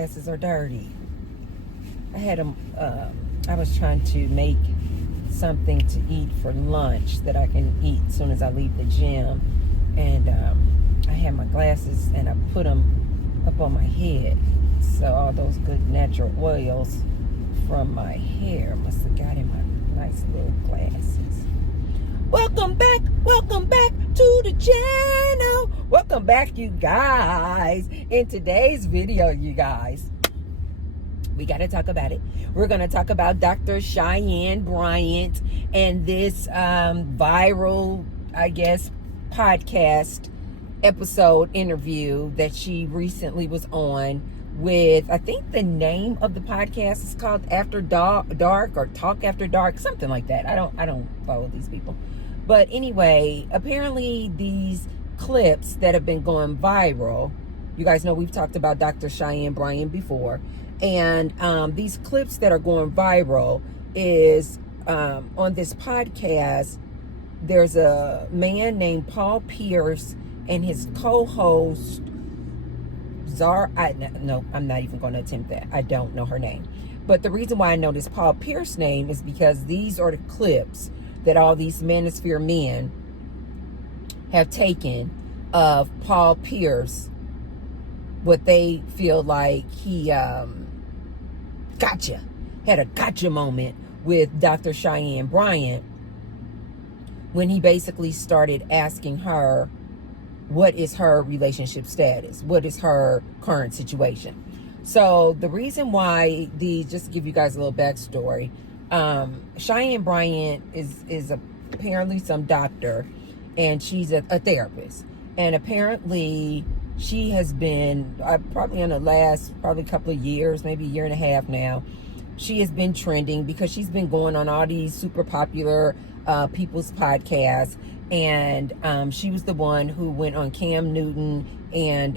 glasses are dirty. I had them, I was trying to make something to eat for lunch that I can eat as soon as I leave the gym. And I had my glasses and I put them up on my head. So all those good natural oils from my hair must have got in my nice little glasses. Welcome back to the channel. Welcome back, you guys. In today's video, you guys, we got to talk about it. We're going to talk about Dr. Cheyenne Bryant and this viral, I guess, podcast episode interview that she recently was on with, I think the name of the podcast is called After Dark or Talk After Dark, something like that. I don't follow these people. But anyway, apparently these clips that have been going viral, you guys know we've talked about Dr. Cheyenne Bryant before, and these clips that are going viral is on this podcast. There's a man named Paul Pierce and his co-host no, I'm not even going to attempt that. I don't know her name. But the reason why I know this Paul Pierce name is because these are the clips that all these manosphere men have taken of Paul Pierce, what they feel like he had a gotcha moment with Dr. Cheyenne Bryant when he basically started asking her what is her relationship status, what is her current situation. So the reason why just to give you guys a little backstory, Cheyenne Bryant is apparently some doctor, and she's a therapist. And apparently she has been, probably in the last couple of years, maybe a year and a half now, she has been trending because she's been going on all these super popular people's podcasts. And she was the one who went on Cam Newton and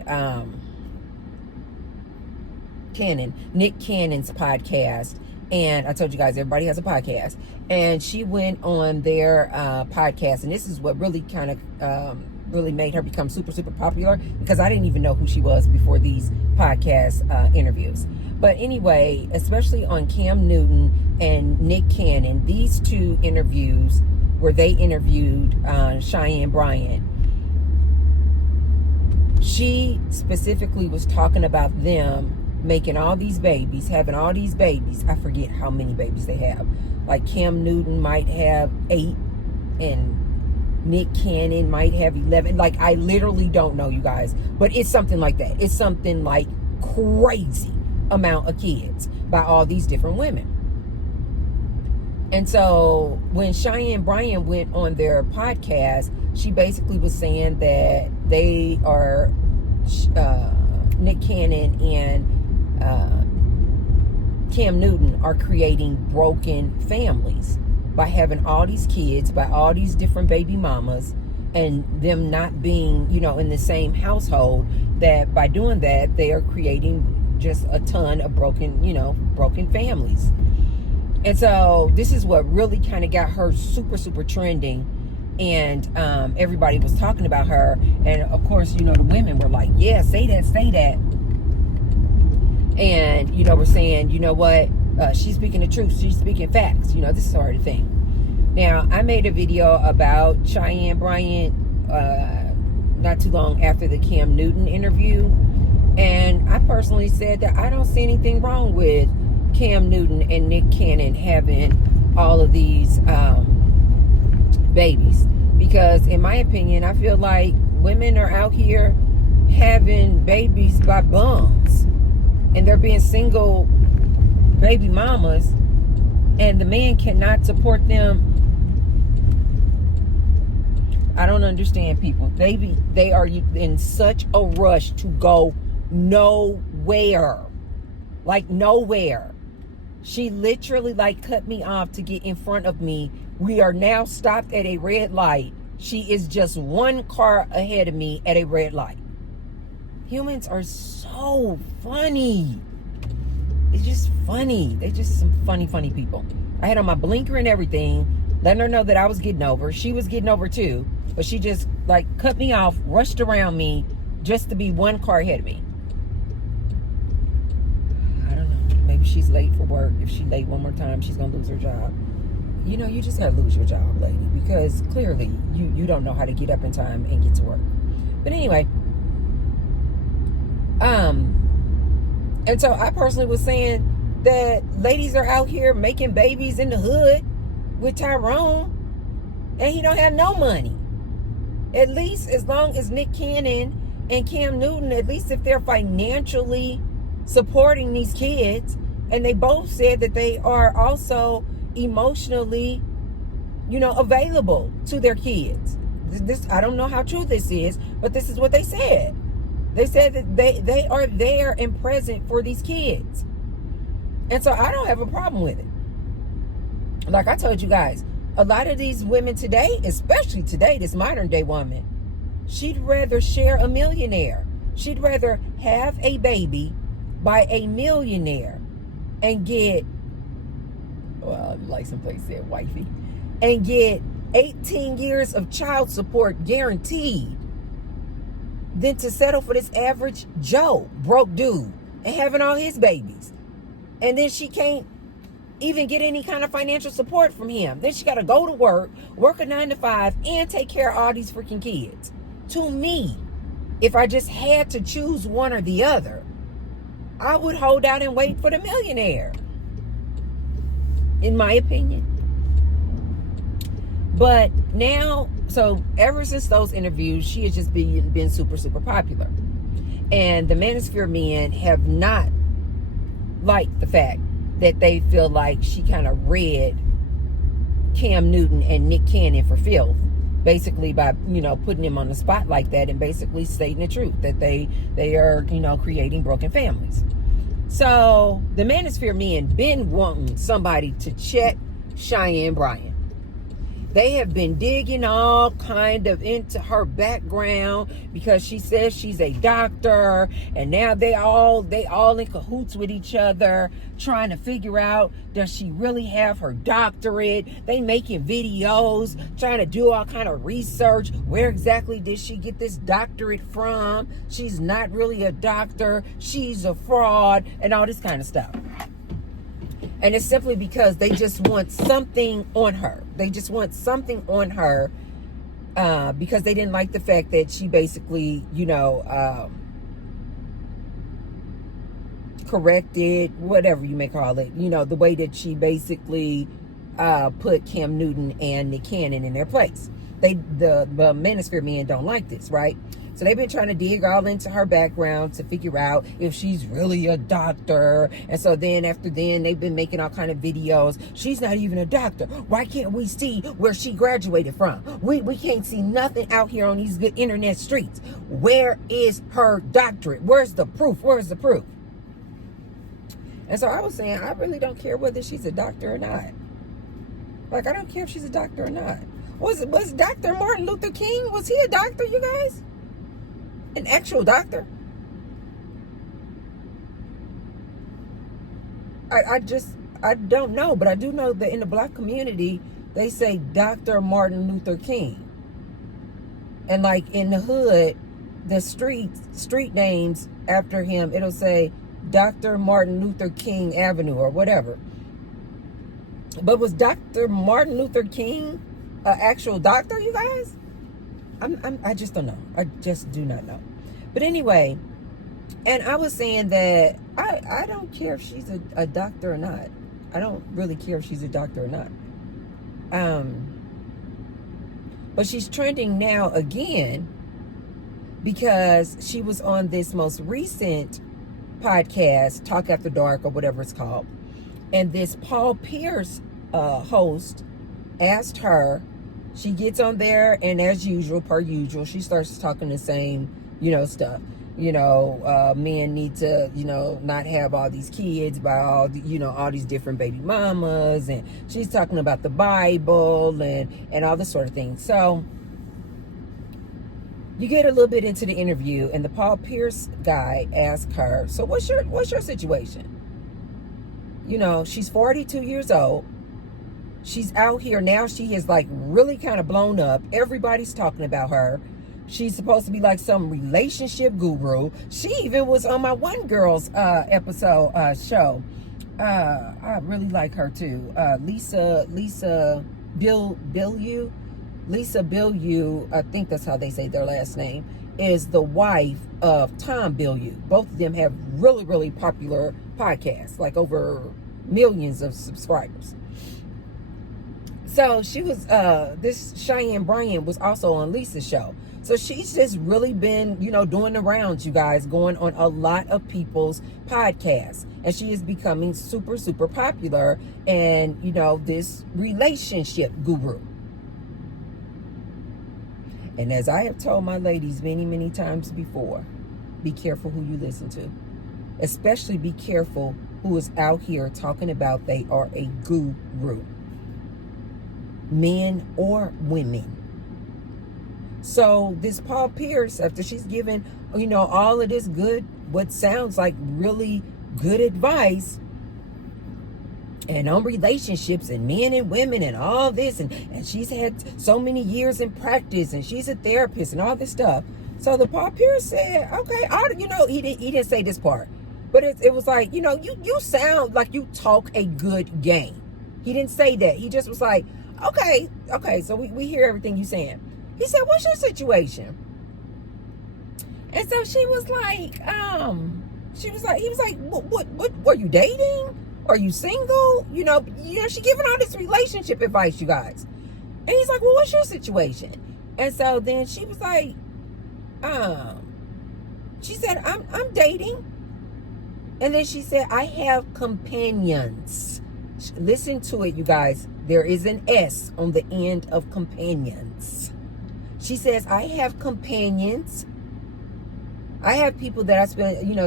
Nick Cannon's podcast. And I told you guys, everybody has a podcast. And she went on their podcast. And this is what really kind of really made her become super, super popular, because I didn't even know who she was before these podcast interviews. But anyway, especially on Cam Newton and Nick Cannon, these two interviews where they interviewed Cheyenne Bryant, she specifically was talking about them making all these babies, having all these babies. I forget how many babies they have. Like Cam Newton might have 8 and Nick Cannon might have 11. Like, I literally don't know, you guys. But it's something like that. It's something like crazy amount of kids by all these different women. And so when Cheyenne Bryant went on their podcast, she basically was saying that they are, Nick Cannon and Cam Newton are creating broken families by having all these kids, by all these different baby mamas, and them not being, in the same household, that by doing that, they are creating just a ton of broken families. And so this is what really kind of got her super, super trending. And everybody was talking about her. And of course, the women were like, yeah, say that. And, we're saying, you know what? She's speaking the truth. She's speaking facts. This is sort of thing. Now, I made a video about Cheyenne Bryant not too long after the Cam Newton interview. And I personally said that I don't see anything wrong with Cam Newton and Nick Cannon having all of these babies, because in my opinion, I feel like women are out here having babies by bums, and they're being single baby mamas, and the man cannot support them. I don't understand people. They are in such a rush to go nowhere, like nowhere. She literally cut me off to get in front of me. We are now stopped at a red light. She is just one car ahead of me at a red light. Humans are so funny. It's just funny. They're just some funny people. I had on my blinker and everything, letting her know that I was getting over. She was getting over too. But she just cut me off, rushed around me just to be one car ahead of me. maybe she's late for work. If she's late one more time, she's going to lose her job. You know, you just got to lose your job, lady, because clearly you don't know how to get up in time and get to work. But anyway, and so I personally was saying that ladies are out here making babies in the hood with Tyrone, and he don't have no money. At least as long as Nick Cannon and Cam Newton, at least if they're financially supporting these kids, and they both said that they are also emotionally, available to their kids. This, I don't know how true this is, but this is what they said. They said that they are there and present for these kids. And so I don't have a problem with it. Like I told you guys, a lot of these women today, especially today, this modern day woman, she'd rather share a millionaire. She'd rather have a baby by a millionaire and get, well, like someplace said, wifey, and get 18 years of child support guaranteed than to settle for this average Joe, broke dude, and having all his babies. And then she can't even get any kind of financial support from him. Then she got to go to work a 9 to 5, and take care of all these freaking kids. To me, if I just had to choose one or the other, I would hold out and wait for the millionaire, in my opinion. But now, so ever since those interviews, she has just been super, super popular. And the Manosphere men have not liked the fact that they feel like she kind of read Cam Newton and Nick Cannon for filth, basically by, putting him on the spot like that and basically stating the truth that they are, creating broken families. So the Manosphere men been wanting somebody to check Cheyenne Bryant. They have been digging all kind of into her background because she says she's a doctor, and now they all in cahoots with each other, trying to figure out, does she really have her doctorate? They making videos, trying to do all kind of research. Where exactly did she get this doctorate from? She's not really a doctor. She's a fraud, and all this kind of stuff. And it's simply because they just want something on her. They just want something on her because they didn't like the fact that she basically, corrected, whatever you may call it, the way that she basically put Cam Newton and Nick Cannon in their place. The Manosphere men don't like this, right? So they've been trying to dig all into her background to figure out if she's really a doctor. And so then after then, they've been making all kind of videos. She's not even a doctor. Why can't we see where she graduated from? We can't see nothing out here on these good internet streets. Where is her doctorate? Where's the proof? Where's the proof? And so I was saying, I really don't care whether she's a doctor or not. Like, I don't care if she's a doctor or not. Was Dr. Martin Luther King, was he a doctor, you guys? An actual doctor? I don't know, but I do know that in the black community, they say Dr. Martin Luther King. And like in the hood, the street names after him, it'll say Dr. Martin Luther King Avenue or whatever. But was Dr. Martin Luther King an actual doctor, you guys? I just don't know. I just do not know. But anyway, and I was saying that I don't care if she's a doctor or not. I don't really care if she's a doctor or not. But she's trending now again because she was on this most recent podcast, Talk After Dark or whatever it's called. And this Paul Pierce host asked her, she gets on there, and as usual, per usual, she starts talking the same, stuff. Men need to, not have all these kids by all, all these different baby mamas. And she's talking about the Bible and all this sort of thing. So you get a little bit into the interview, and the Paul Pierce guy asked her, so what's your situation? She's 42 years old. She's out here now. She is like really kind of blown up. Everybody's talking about her. She's supposed to be like some relationship guru. She even was on my One Girl's episode show I really like her too. Lisa Bilyeu, I think that's how they say their last name, is the wife of Tom Bilyeu. Both of them have really, really popular podcasts, like over millions of subscribers. So she was, this Cheyenne Bryant was also on Lisa's show. So she's just really been, doing the rounds, you guys, going on a lot of people's podcasts. And she is becoming super, super popular and, this relationship guru. And as I have told my ladies many, many times before, be careful who you listen to. Especially be careful who is out here talking about they are a guru. Men or women. So this Paul Pierce, after she's given, all of this good, what sounds like really good advice, and on relationships and men and women and all this, and she's had so many years in practice, and she's a therapist and all this stuff. So the Paul Pierce said, okay, he didn't say this part, but it was like, you sound like you talk a good game. He didn't say that. He just was like, okay, so we hear everything you're saying. He said, what's your situation? And so she was like, he was like, what were you dating? Are you single? She giving all this relationship advice, you guys. And he's like, well, what's your situation? And so then she was like, she said, I'm dating. And then she said, I have companions. Listen to it, you guys. There is an S on the end of companions. She says, I have companions. I have people that I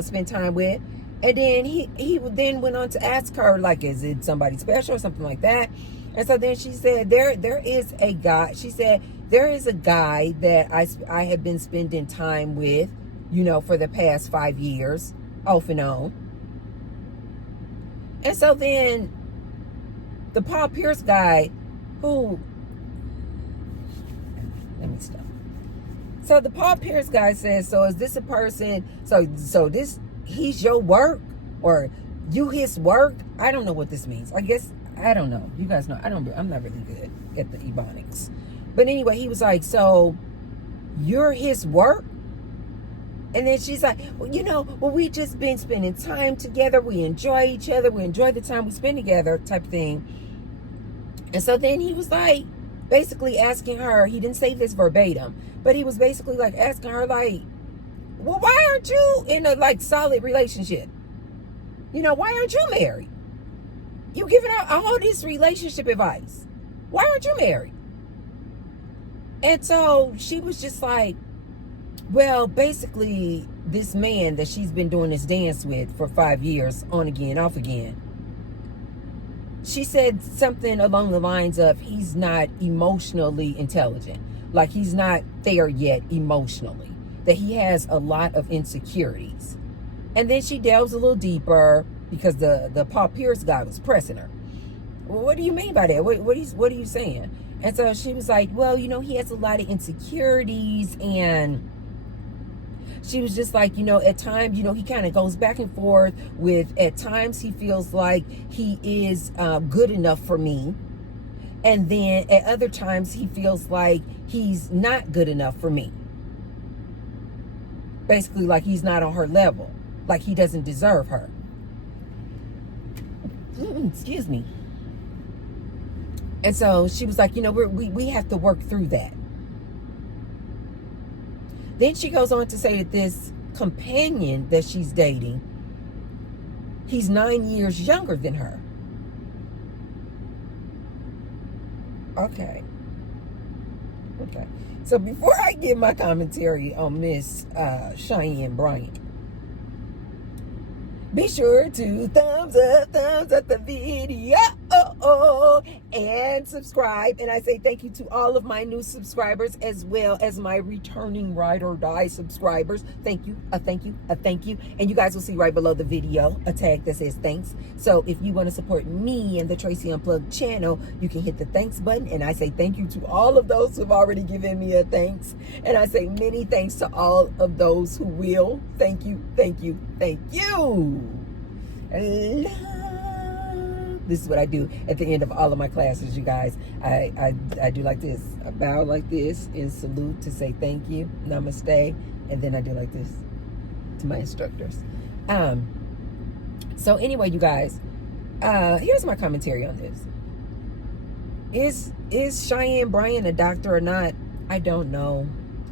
spend time with. And then he then went on to ask her, like, is it somebody special or something like that? And so then she said, there is a guy. She said, there is a guy that I have been spending time with, for the past 5 years, off and on. And so then the Paul Pierce guy, let me stop. So the Paul Pierce guy says, so is this a person, so this, he's your work, or you his work? I don't know what this means. I guess, I don't know. You guys know, I'm not really good at the ebonics. But anyway, he was like, so you're his work? And then she's like, well, we just been spending time together. We enjoy each other. We enjoy the time we spend together, type of thing. And so then he was like, basically asking her, he didn't say this verbatim, but he was basically like asking her, like, well, why aren't you in a solid relationship? Why aren't you married? You giving out all this relationship advice. Why aren't you married? And so she was just like, well, basically, this man that she's been doing this dance with for 5 years, on again, off again, she said something along the lines of, he's not emotionally intelligent. Like, he's not there yet emotionally. That he has a lot of insecurities. And then she delves a little deeper, because the Paul Pierce guy was pressing her. Well, what do you mean by that? What are you saying? And so she was like, well, he has a lot of insecurities, and she was just like, at times, he kind of goes back and forth with, at times he feels like he is good enough for me. And then at other times he feels like he's not good enough for me. Basically, like he's not on her level. Like he doesn't deserve her. Excuse me. And so she was like, we have to work through that. Then she goes on to say that this companion that she's dating, he's 9 years younger than her. Okay. So before I give my commentary on Miss Cheyenne Bryant, be sure to thumbs up the video and subscribe. And I say thank you to all of my new subscribers, as well as my returning ride or die subscribers. Thank you, thank you. And you guys will see right below the video a tag that says thanks. So if you want to support me and the Tracy Unplugged channel, you can hit the thanks button. And I say thank you to all of those who have already given me a thanks. And I say many thanks to all of those who will. Thank you. Love. This is what I do at the end of all of my classes, you guys. I do like this. I bow like this in salute to say thank you, namaste, and then I do like this to my instructors. So anyway, you guys, here's my commentary on this. Is Cheyenne Bryant a doctor or not? I don't know.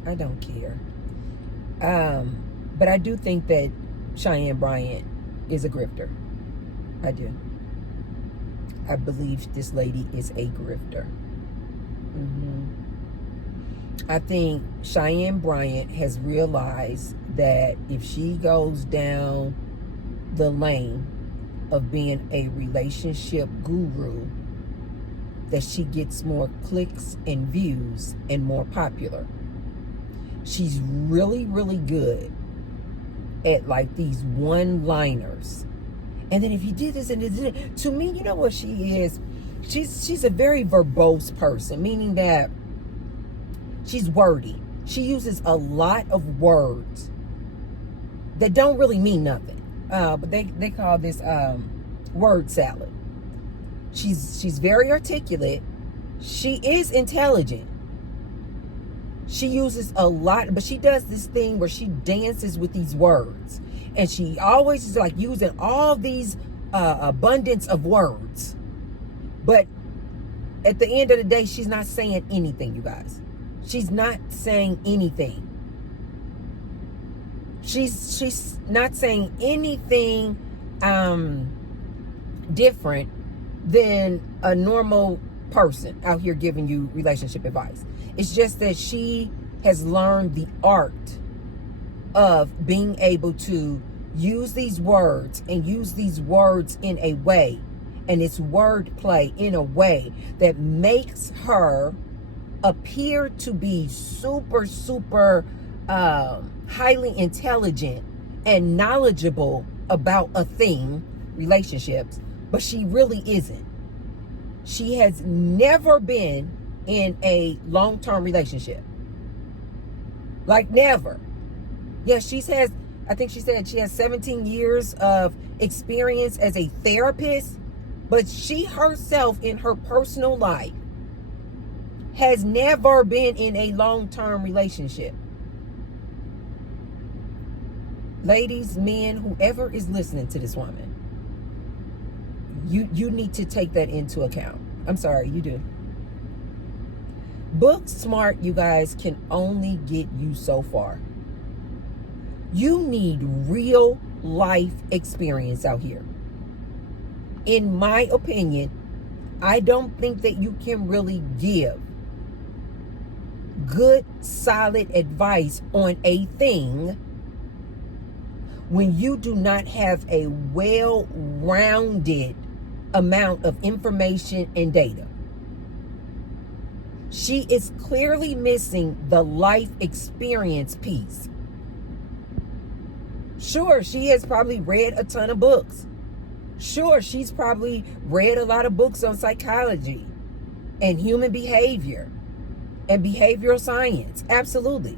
I don't care. But I do think that Cheyenne Bryant is a grifter. I do. I believe this lady is a grifter. I think Cheyenne Bryant has realized that if she goes down the lane of being a relationship guru, that she gets more clicks and views and more popular. She's really, really good at like these one-liners. And then if you did this and this, to me, you know what she is? She's a very verbose person, meaning that she's wordy. She uses a lot of words that don't really mean nothing. But they call this word salad. She's very articulate. She is intelligent. She uses a lot, but she does this thing where she dances with these words. And she always is like using all these abundance of words. But at the end of the day, she's not saying anything, you guys. She's not saying anything. She's not saying anything different than a normal person out here giving you relationship advice. It's just that she has learned the art of being able to use these words and use these words in a way, and it's wordplay in a way that makes her appear to be super, super highly intelligent and knowledgeable about a thing, relationships, but she really isn't. She has never been in a long-term relationship. Like never. Yeah, I think she said she has 17 years of experience as a therapist, but she herself in her personal life has never been in a long-term relationship. Ladies, men, whoever is listening to this woman, you need to take that into account. I'm sorry, you do. Book smart, you guys, can only get you so far. You need real life experience out here. In my opinion, I don't think that you can really give good, solid advice on a thing when you do not have a well-rounded amount of information and data. She is clearly missing the life experience piece. Sure, she has probably read a ton of books. Sure, she's probably read a lot of books on psychology and human behavior and behavioral science. Absolutely.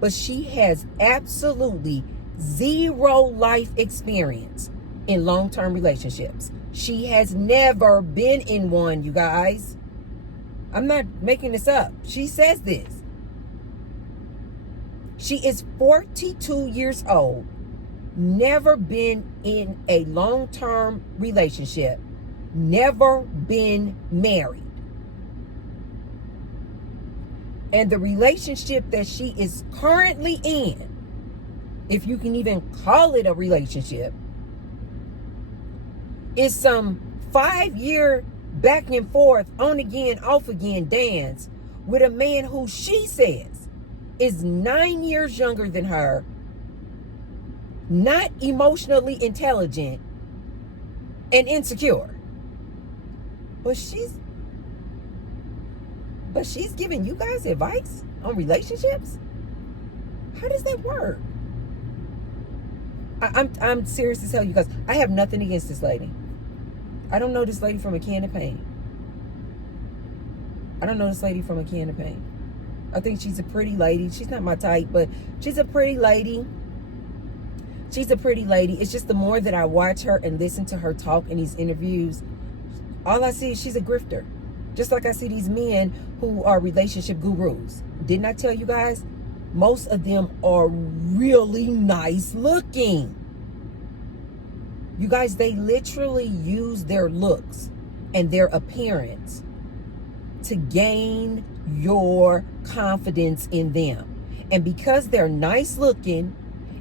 But she has absolutely zero life experience in long-term relationships. She has never been in one, you guys. I'm not making this up. She says this. She is 42 years old, never been in a long-term relationship, never been married. And the relationship that she is currently in, if you can even call it a relationship, is some 5-year back and forth, on again, off again dance with a man who she says is 9 years younger than her, not emotionally intelligent, and insecure. But she's giving you guys advice on relationships? How does that work? I'm serious as hell, you guys. I have nothing against this lady. I don't know this lady from a can of paint. I think she's a pretty lady. She's not my type, but she's a pretty lady. It's just the more that I watch her and listen to her talk in these interviews, All I see is she's a grifter. Just like I see these men who are relationship gurus. Didn't I tell you guys? Most of them are really nice looking. You guys, they literally use their looks and their appearance to gain your confidence in them. And because they're nice looking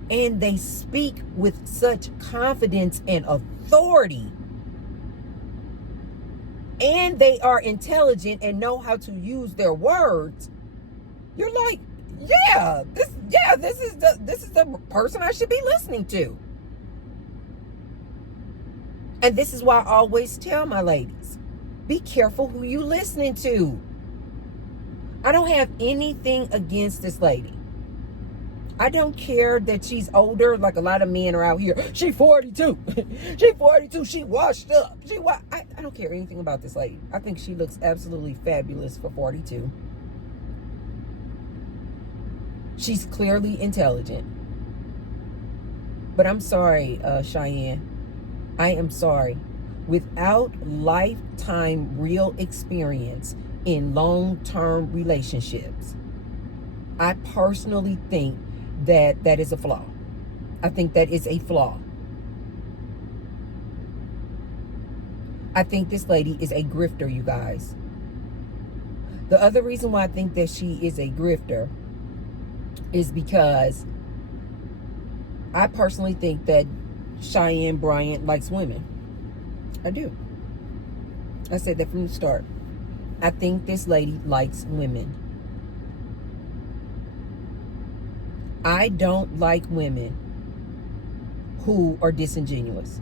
and they speak with such confidence and authority, and they are intelligent and know how to use their words, you're like, this is the person I should be listening to. And this is why I always tell my ladies, be careful who you listening to. I don't have anything against this lady. I don't care that she's older, like a lot of men are out here. She 42. She 42. She washed up. I don't care anything about this lady. I think she looks absolutely fabulous for 42. She's clearly intelligent. But I'm sorry, Cheyenne. I am sorry. Without lifetime real experience in long-term relationships, I personally think that is a flaw. I think that is a flaw. I think this lady is a grifter, you guys. The other reason why I think that she is a grifter is because I personally think that Cheyenne Bryant likes women. I do. I said that from the start. I think this lady likes women. I don't like women who are disingenuous.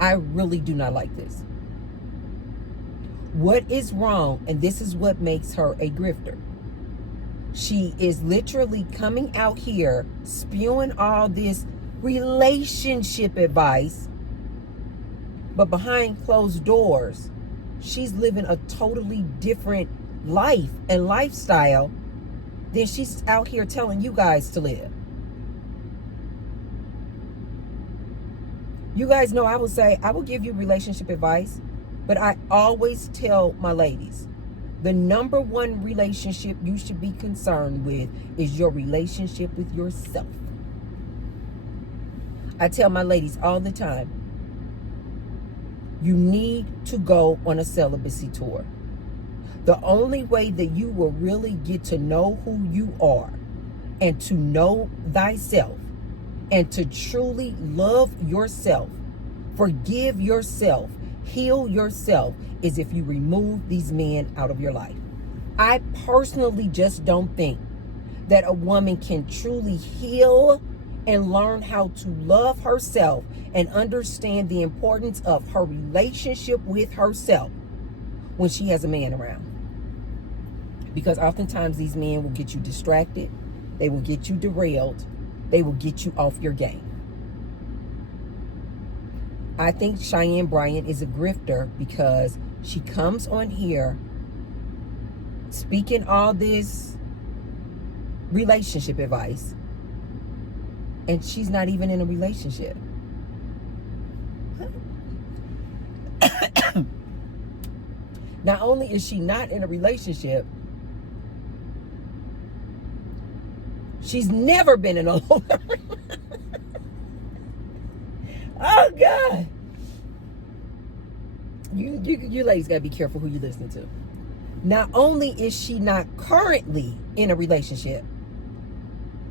I really do not like this. What is wrong, and this is what makes her a grifter. She is literally coming out here spewing all this relationship advice, but behind closed doors, she's living a totally different life and lifestyle than she's out here telling you guys to live. You guys know I will say, I will give you relationship advice, but I always tell my ladies, the number one relationship you should be concerned with is your relationship with yourself. I tell my ladies all the time, you need to go on a celibacy tour. The only way that you will really get to know who you are and to know thyself and to truly love yourself, forgive yourself, heal yourself is if you remove these men out of your life. I personally just don't think that a woman can truly heal and learn how to love herself and understand the importance of her relationship with herself when she has a man around. Because oftentimes these men will get you distracted. They will get you derailed. They will get you off your game. I think Cheyenne Bryant is a grifter because she comes on here speaking all this relationship advice, and she's not even in a relationship. Not only is she not in a relationship, she's never been in a long Oh God. You ladies gotta be careful who you listen to. Not only is she not currently in a relationship,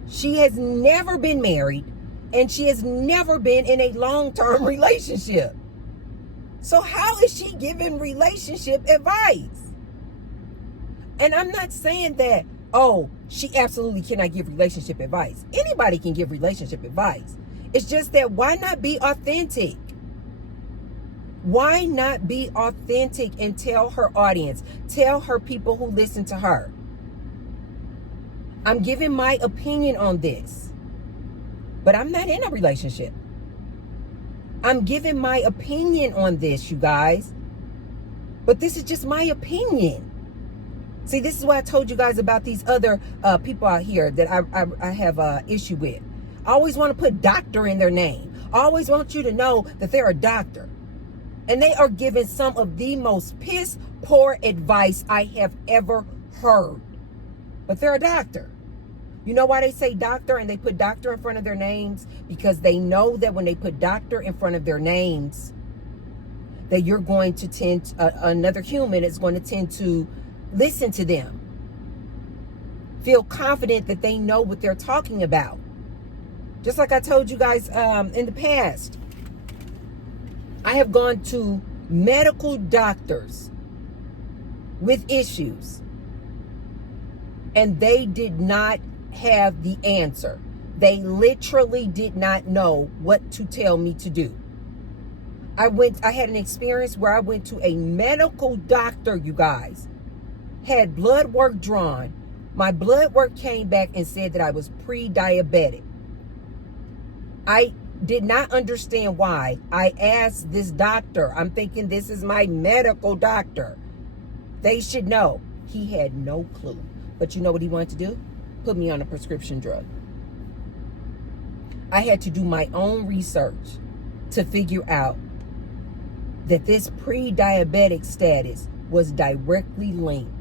she has never been married, and she has never been in a long-term relationship. So how is she giving relationship advice? And I'm not saying that, oh, she absolutely cannot give relationship advice. Anybody can give relationship advice. It's just that why not be authentic? Why not be authentic and tell her audience, tell her people who listen to her, I'm giving my opinion on this, but I'm not in a relationship. I'm giving my opinion on this, you guys, but this is just my opinion. See, this is why I told you guys about these other people out here that I have an issue with. I always want to put doctor in their name. I always want you to know that they're a doctor. And they are giving some of the most piss poor advice I have ever heard. But they're a doctor. You know why they say doctor and they put doctor in front of their names? Because they know that when they put doctor in front of their names, that you're going to tend, another human is going to tend to listen to them. Feel confident that they know what they're talking about. Just like I told you guys in the past, I have gone to medical doctors with issues, and they did not have the answer. They literally did not know what to tell me to do. I had an experience where I went to a medical doctor, you guys, had blood work drawn. My blood work came back and said that I was pre-diabetic. I did not understand why. I asked this doctor, I'm thinking this is my medical doctor. They should know. He had no clue. But you know what he wanted to do? Put me on a prescription drug. I had to do my own research to figure out that this pre-diabetic status was directly linked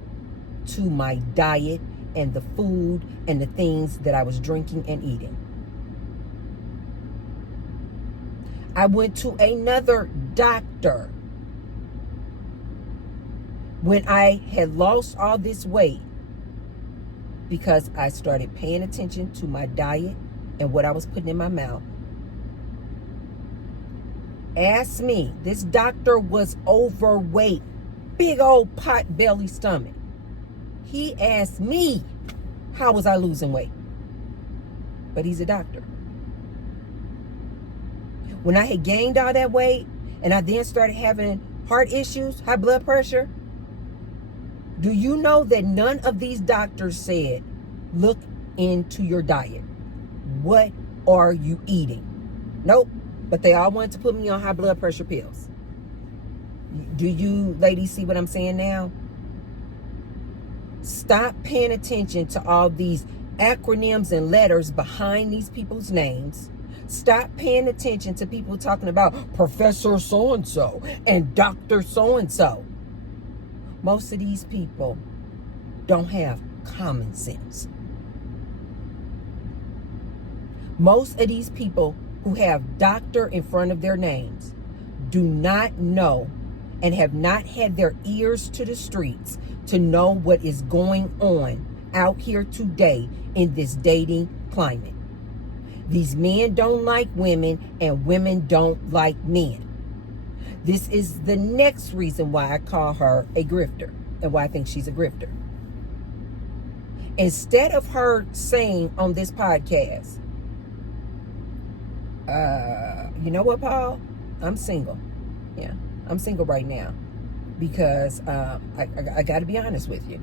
to my diet and the food and the things that I was drinking and eating. I went to another doctor when I had lost all this weight because I started paying attention to my diet and what I was putting in my mouth. Ask me, this doctor was overweight, big old pot belly stomach. He asked me, how was I losing weight? But he's a doctor. When I had gained all that weight and I then started having heart issues, high blood pressure, do you know that none of these doctors said, look into your diet? What are you eating? Nope. But they all wanted to put me on high blood pressure pills. Do you ladies see what I'm saying now? Stop paying attention to all these acronyms and letters behind these people's names. Stop paying attention to people talking about Professor so-and-so and Dr. so-and-so. Most of these people don't have common sense. Most of these people who have doctor in front of their names do not know and have not had their ears to the streets to know what is going on out here today in this dating climate. These men don't like women and women don't like men. This is the next reason why I call her a grifter and why I think she's a grifter. Instead of her saying on this podcast, you know what, Paul? I'm single. Yeah, I'm single right now because I got to be honest with you.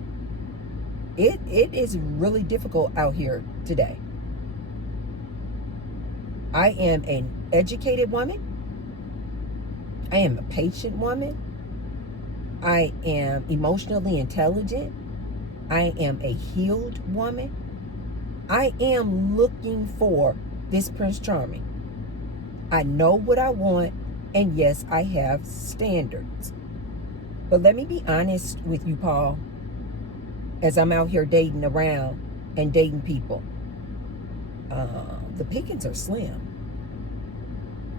It is really difficult out here today. I am an educated woman. I am a patient woman. I am emotionally intelligent. I am a healed woman. I am looking for this Prince Charming. I know what I want, and yes, I have standards. But let me be honest with you, Paul, as I'm out here dating around and dating people. The pickings are slim.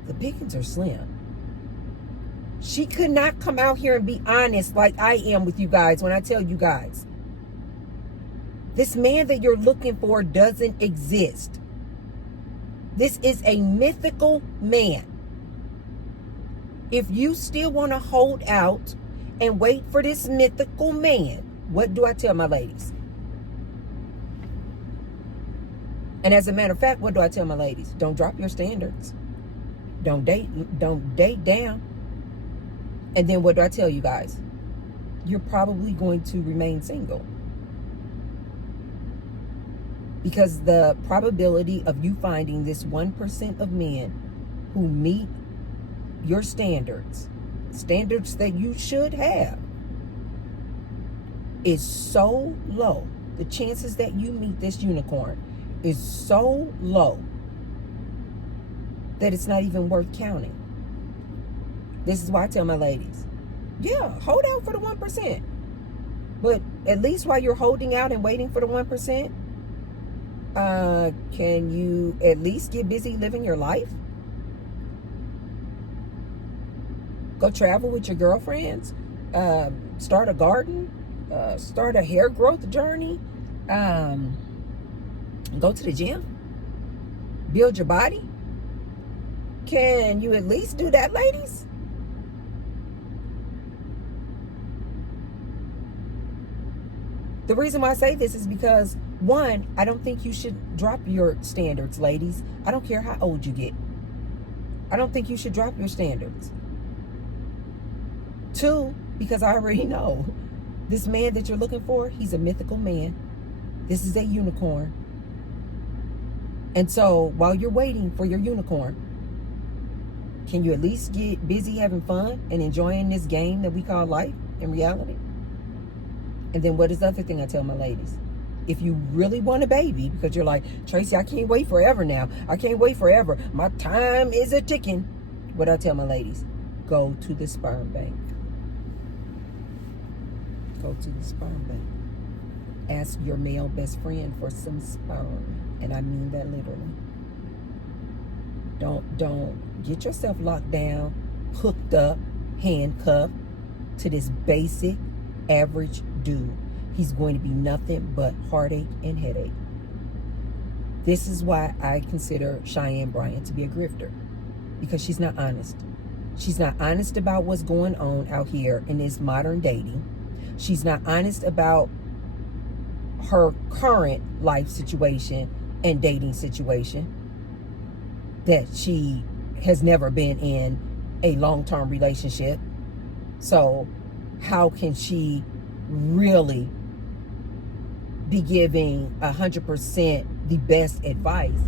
The pickings are slim. She could not come out here and be honest like I am with you guys when I tell you guys. This man that you're looking for doesn't exist. This is a mythical man. If you still want to hold out and wait for this mythical man, what do I tell my ladies? And as a matter of fact, what do I tell my ladies? Don't drop your standards. Don't date down. And then what do I tell you guys? You're probably going to remain single. Because the probability of you finding this 1% of men who meet your standards that you should have, is so low. The chances that you meet this unicorn is so low that it's not even worth counting. This is why I tell my ladies, yeah, hold out for the 1%. But at least while you're holding out and waiting for the 1%, can you at least get busy living your life? Go travel with your girlfriends. Start a garden. Start a hair growth journey. Go to the gym. Build your body. Can you at least do that, ladies? The reason why I say this is because, one, I don't think you should drop your standards, ladies. I don't care how old you get. I don't think you should drop your standards. Two, because I already know this man that you're looking for, he's a mythical man. This is a unicorn. And so while you're waiting for your unicorn, can you at least get busy having fun and enjoying this game that we call life in reality? And then what is the other thing I tell my ladies? If you really want a baby, because you're like, Tracy, I can't wait forever now. I can't wait forever. My time is a ticking. What I tell my ladies? Go to the sperm bank. Go to the sperm bank. Ask your male best friend for some sperm. And I mean that literally. Don't get yourself locked down, hooked up, handcuffed to this basic average dude. He's going to be nothing but heartache and headache. This is why I consider Cheyenne Bryant to be a grifter, because she's not honest. She's not honest about what's going on out here in this modern dating. She's not honest about her current life situation and dating situation, that she has never been in a long-term relationship. So how can she really be giving 100% the best advice?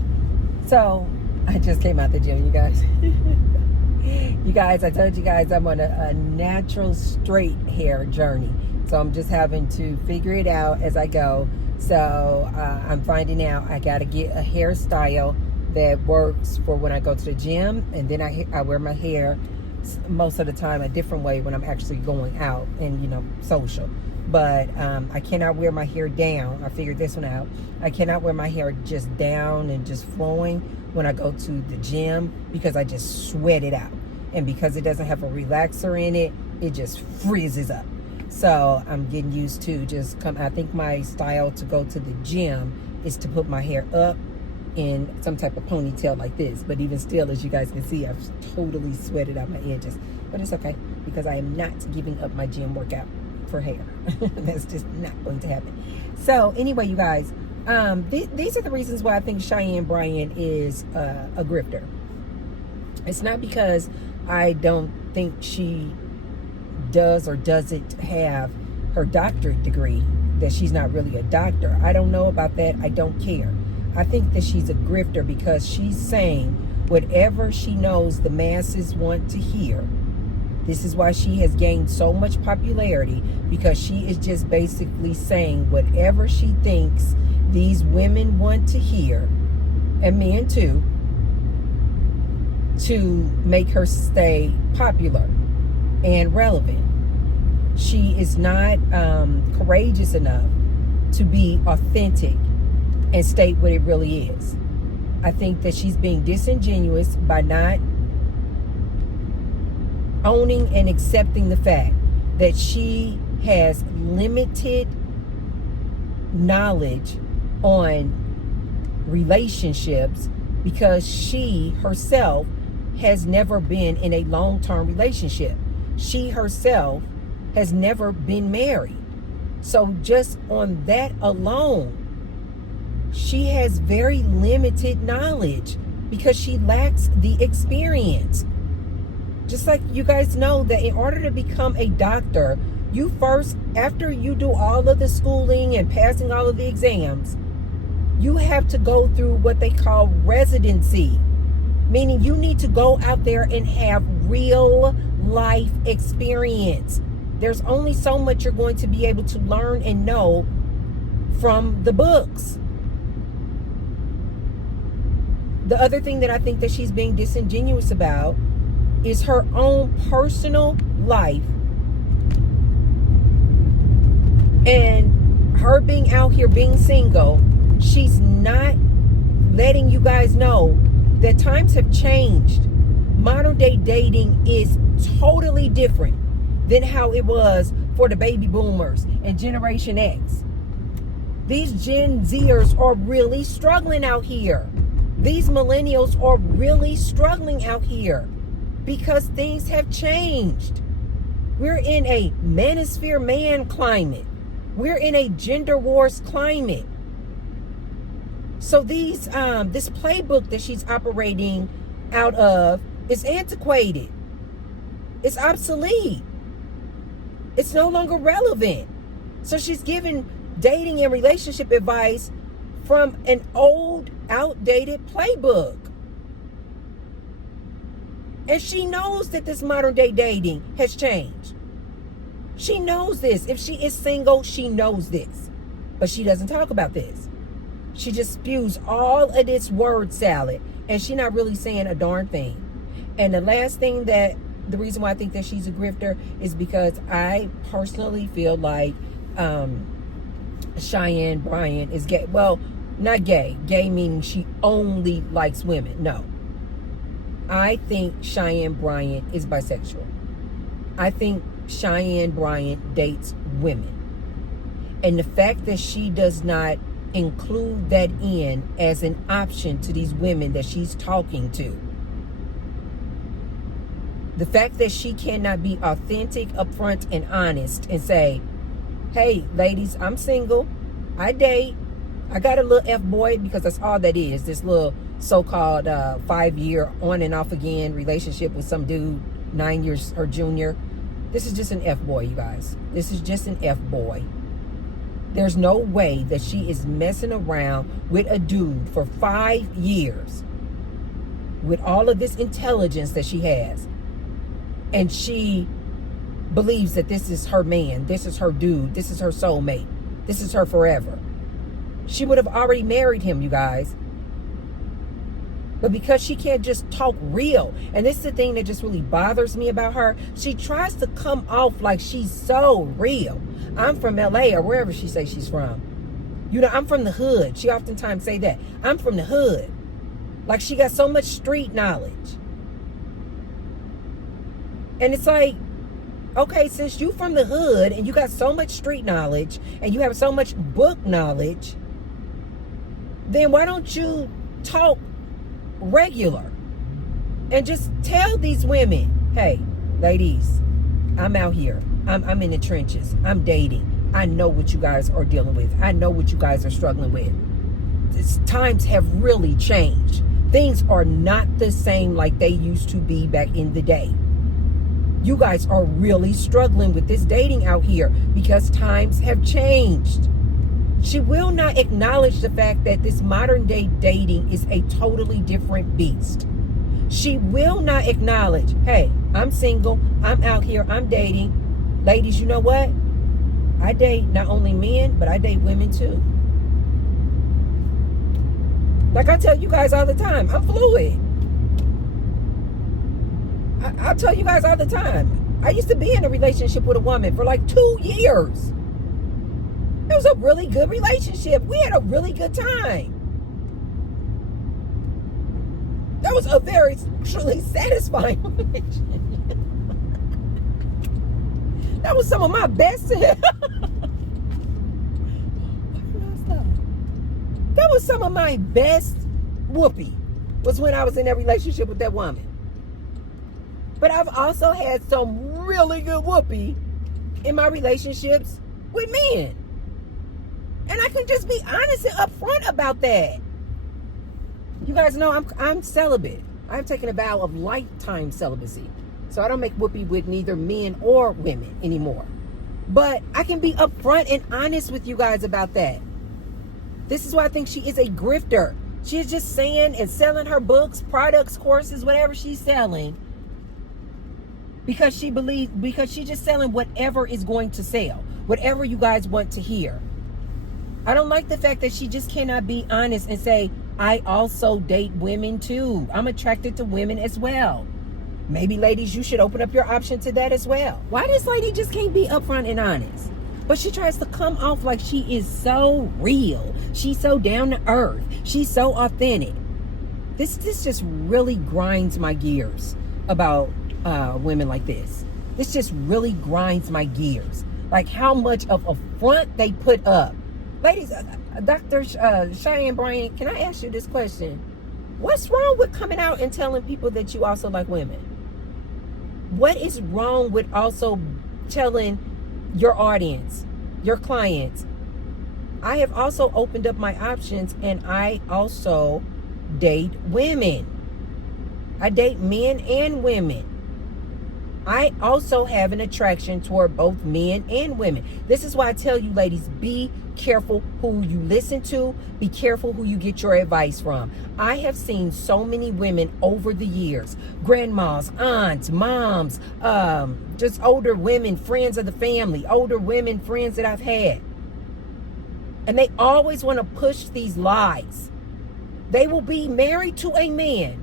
So I just came out the gym, you guys. You guys, I told you guys I'm on a natural straight hair journey. So I'm just having to figure it out as I go. So I'm finding out I got to get a hairstyle that works for when I go to the gym. And then I wear my hair most of the time a different way when I'm actually going out and, social. But I cannot wear my hair down. I figured this one out. I cannot wear my hair just down and just flowing when I go to the gym, because I just sweat it out. And because it doesn't have a relaxer in it, it just freezes up. So I'm getting used to I think my style to go to the gym is to put my hair up in some type of ponytail like this. But even still, as you guys can see, I've totally sweated out my edges. But it's okay, because I am not giving up my gym workout for hair. That's just not going to happen. So anyway, you guys, these are the reasons why I think Cheyenne Bryant is a grifter. It's not because I don't think she does or doesn't have her doctorate degree, that she's not really a doctor. I don't know about that. I don't care. I think that she's a grifter because she's saying whatever she knows the masses want to hear. This is why she has gained so much popularity, because she is just basically saying whatever she thinks these women want to hear, and men too, to make her stay popular and relevant. She is not courageous enough to be authentic and state what it really is. I think that she's being disingenuous by not owning and accepting the fact that she has limited knowledge on relationships, because she herself has never been in a long-term relationship. She herself has never been married. So just on that alone, she has very limited knowledge because she lacks the experience. Just like you guys know that in order to become a doctor, you first, after you do all of the schooling and passing all of the exams, you have to go through what they call residency, meaning you need to go out there and have real life experience. There's only so much you're going to be able to learn and know from the books. The other thing that I think that she's being disingenuous about is her own personal life and her being out here being single. She's not letting you guys know that times have changed. Modern day dating is totally different than how it was for the baby boomers and Generation X. These Gen Zers are really struggling out here. These millennials are really struggling out here because things have changed. We're in a manosphere man climate. We're in a gender wars climate. So this playbook that she's operating out of is antiquated. It's obsolete. It's no longer relevant. So she's giving dating and relationship advice from an old, outdated playbook. And she knows that this modern day dating has changed. She knows this. If she is single, she knows this. But she doesn't talk about this. She just spews all of this word salad, and she's not really saying a darn thing. And the last thing the reason why I think that she's a grifter is because I personally feel like Cheyenne Bryant is gay. Well, not gay. Gay meaning she only likes women. No. I think Cheyenne Bryant is bisexual. I think Cheyenne Bryant dates women. And the fact that she does not include that in as an option to these women that she's talking to. The fact that she cannot be authentic, upfront, and honest and say, hey, ladies, I'm single. I date. I got a little F-boy, because that's all that is. This little so-called 5-year on and off again relationship with some dude 9 years her junior. This is just an F-boy, you guys. This is just an F-boy. There's no way that she is messing around with a dude for 5 years with all of this intelligence that she has. And she believes that this is her man, this is her dude, this is her soulmate, this is her forever. She would have already married him, you guys. But because she can't just talk real, and this is the thing that just really bothers me about her, she tries to come off like she's so real. I'm from LA or wherever she says she's from. You know, I'm from the hood. She oftentimes say that. I'm from the hood. Like she got so much street knowledge. And it's like, okay, since you from the hood and you got so much street knowledge and you have so much book knowledge, then why don't you talk regular and just tell these women, hey, ladies, I'm out here. I'm in the trenches. I'm dating. I know what you guys are dealing with. I know what you guys are struggling with. Times have really changed. Things are not the same like they used to be back in the day. You guys are really struggling with this dating out here because times have changed. She will not acknowledge the fact that this modern day dating is a totally different beast. She will not acknowledge, hey, I'm single, I'm out here, I'm dating. Ladies, you know what? I date not only men, but I date women too. Like I tell you guys all the time, I'm fluid. I'll tell you guys all the time. I used to be in a relationship with a woman for like 2 years. It was a really good relationship. We had a really good time. That was a very truly satisfying relationship. That was some of my best. That was some of my best whoopee, was when I was in that relationship with that woman. But I've also had some really good whoopee in my relationships with men. And I can just be honest and upfront about that. You guys know I'm celibate. I've taken a vow of lifetime celibacy. So I don't make whoopee with neither men or women anymore. But I can be upfront and honest with you guys about that. This is why I think she is a grifter. She is just saying and selling her books, products, courses, whatever she's selling. Because she's just selling whatever is going to sell. Whatever you guys want to hear. I don't like the fact that she just cannot be honest and say, I also date women too. I'm attracted to women as well. Maybe, ladies, you should open up your option to that as well. Why this lady just can't be upfront and honest? But she tries to come off like she is so real. She's so down to earth. She's so authentic. This just really grinds my gears about women like this. This just really grinds my gears. Like how much of a front they put up. Ladies, Dr. Cheyenne Bryant, can I ask you this question? What's wrong with coming out and telling people that you also like women? What is wrong with also telling your audience, your clients, I have also opened up my options and I also date women. I date men and women. I also have an attraction toward both men and women. This is why I tell you, ladies, be careful who you listen to. Be careful who you get your advice from. I have seen so many women over the years, grandmas, aunts, moms, just older women, friends of the family, older women, friends that I've had. And they always want to push these lies. They will be married to a man,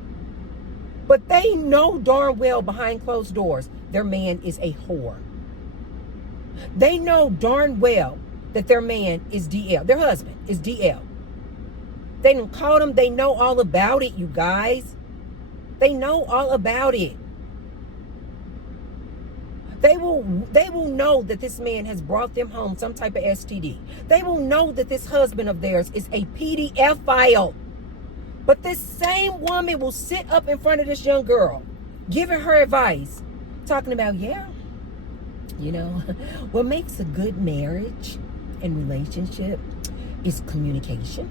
but they know darn well behind closed doors, their man is a whore. They know darn well that their man is DL. Their husband is DL. They done called him. They know all about it, you guys. They know all about it. They will know that this man has brought them home some type of STD. They will know that this husband of theirs is a PDF file. But this same woman will sit up in front of this young girl, giving her advice, talking about, yeah, you know, what makes a good marriage and relationship is communication.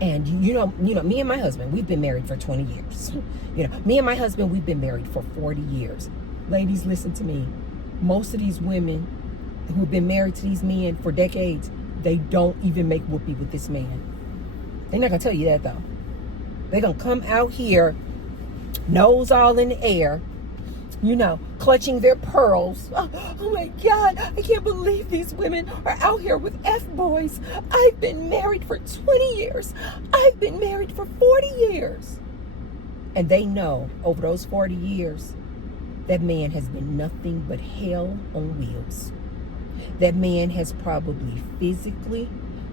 And you know, me and my husband, we've been married for 20 years. You know, me and my husband, we've been married for 40 years. Ladies, listen to me. Most of these women who've been married to these men for decades, they don't even make whoopee with this man. They're not gonna tell you that though. They're gonna come out here, nose all in the air, you know, clutching their pearls. Oh my God, I can't believe these women are out here with F-boys. I've been married for 20 years. I've been married for 40 years. And they know over those 40 years, that man has been nothing but hell on wheels. That man has probably physically,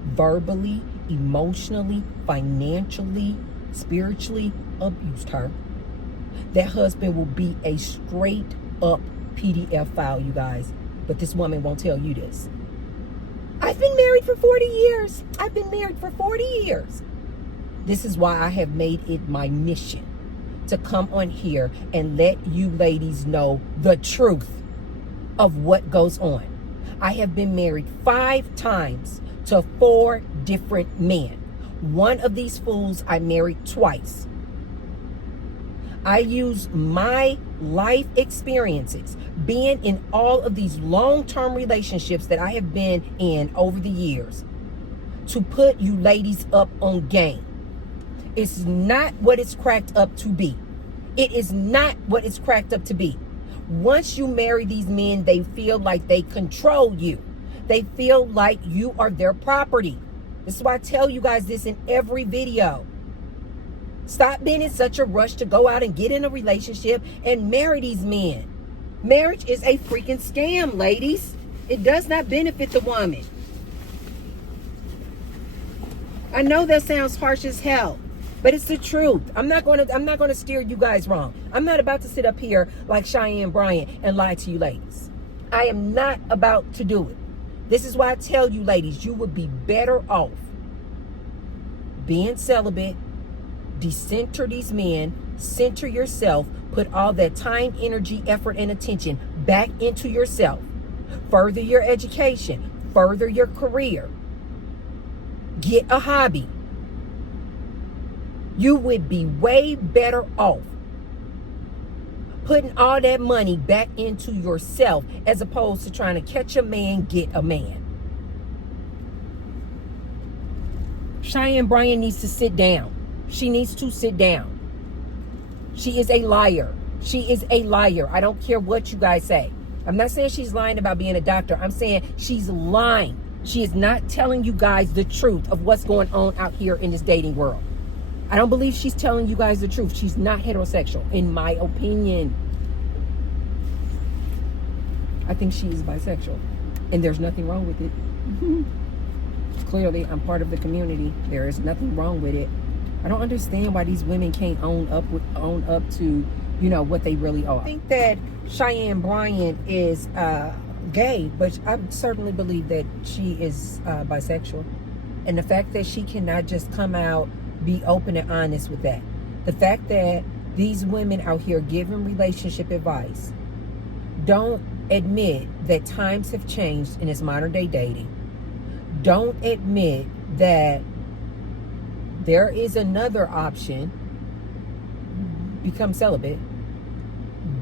verbally, emotionally, financially, spiritually abused her. That husband will be a straight up PDF file, you guys. But this woman won't tell you this. I've been married for 40 years. I've been married for 40 years. This is why I have made it my mission to come on here and let you ladies know the truth of what goes on. I have been married 5 times to 4 different men. One of these fools I married twice. I use my life experiences, being in all of these long-term relationships that I have been in over the years, to put you ladies up on game. It's not what it's cracked up to be. It is not what it's cracked up to be. Once you marry these men, they feel like they control you. They feel like you are their property. This is why I tell you guys this in every video. Stop being in such a rush to go out and get in a relationship and marry these men. Marriage is a freaking scam, ladies. It does not benefit the woman. I know that sounds harsh as hell, but it's the truth. I'm not going to steer you guys wrong. I'm not about to sit up here like Cheyenne Bryant and lie to you ladies. I am not about to do it. This is why I tell you ladies, you would be better off being celibate, decenter these men, center yourself, put all that time, energy, effort, and attention back into yourself. Further your education, further your career. Get a hobby. You would be way better off putting all that money back into yourself as opposed to trying to catch a man, get a man. Cheyenne Bryant needs to sit down. She needs to sit down. She is a liar. She is a liar. I don't care what you guys say. I'm not saying she's lying about being a doctor. I'm saying she's lying. She is not telling you guys the truth of what's going on out here in this dating world. I don't believe she's telling you guys the truth. She's not heterosexual, in my opinion. I think she is bisexual, and there's nothing wrong with it. Clearly, I'm part of the community. There is nothing wrong with it. I don't understand why these women can't own up to, you know, what they really are. I think that Cheyenne Bryant is gay, but I certainly believe that she is bisexual. And the fact that she cannot just come out, be open and honest with that. The fact that these women out here giving relationship advice don't admit that times have changed in this modern day dating. Don't admit that there is another option. Become celibate.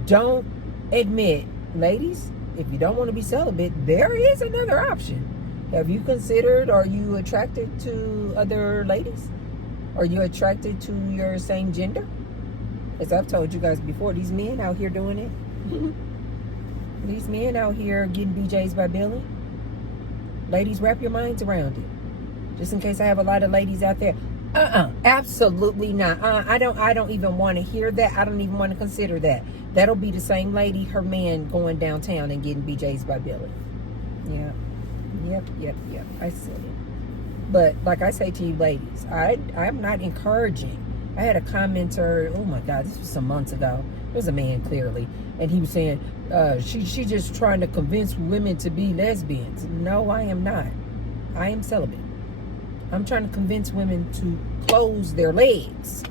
Don't admit, ladies, if you don't want to be celibate, there is another option. Have you considered, are you attracted to other ladies? Are you attracted to your same gender? As I've told you guys before, these men out here doing it. These men out here getting BJs by Billy. Ladies, wrap your minds around it. Just in case I have a lot of ladies out there. Absolutely not. I don't even want to hear that. I don't even want to consider that. That'll be the same lady, her man going downtown and getting BJs by Billy. Yeah. Yep. I said it. But like I say to you ladies, I'm not encouraging. I had a commenter, oh my God, this was some months ago. It was a man, clearly. And he was saying, she just trying to convince women to be lesbians. No, I am not. I am celibate. I'm trying to convince women to close their legs.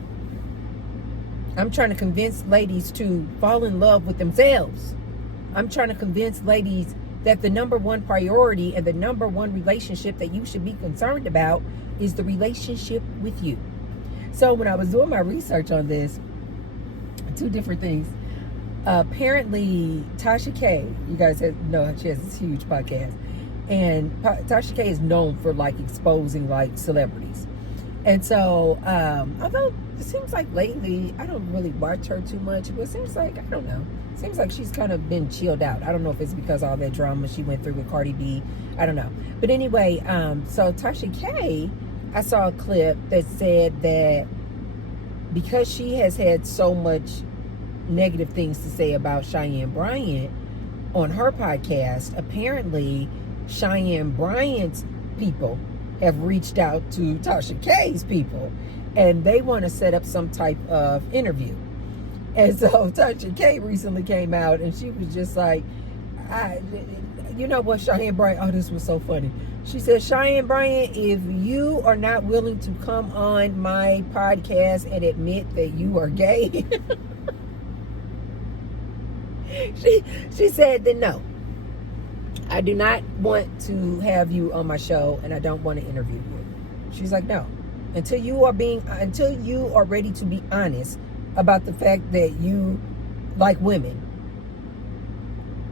I'm trying to convince ladies to fall in love with themselves. I'm trying to convince ladies that the number one priority and the number one relationship that you should be concerned about is the relationship with you. So when I was doing my research on this, two different things. Apparently, Tasha K, you guys know she has this huge podcast. And Tasha K is known for like exposing like celebrities. And so, although it seems like lately, I don't really watch her too much, but it seems like, I don't know, it seems like she's kind of been chilled out. I don't know if it's because all that drama she went through with Cardi B. I don't know. But anyway, so Tasha K, I saw a clip that said that because she has had so much negative things to say about Cheyenne Bryant on her podcast, apparently Cheyenne Bryant's people have reached out to Tasha K's people, and they want to set up some type of interview. And so Tasha K recently came out and she was just like, you know what, Cheyenne Bryant, oh, this was so funny. She said, Cheyenne Bryant, if you are not willing to come on my podcast and admit that you are gay, she said that no, I do not want to have you on my show and I don't want to interview you. She's like, no, until you are ready to be honest about the fact that you like women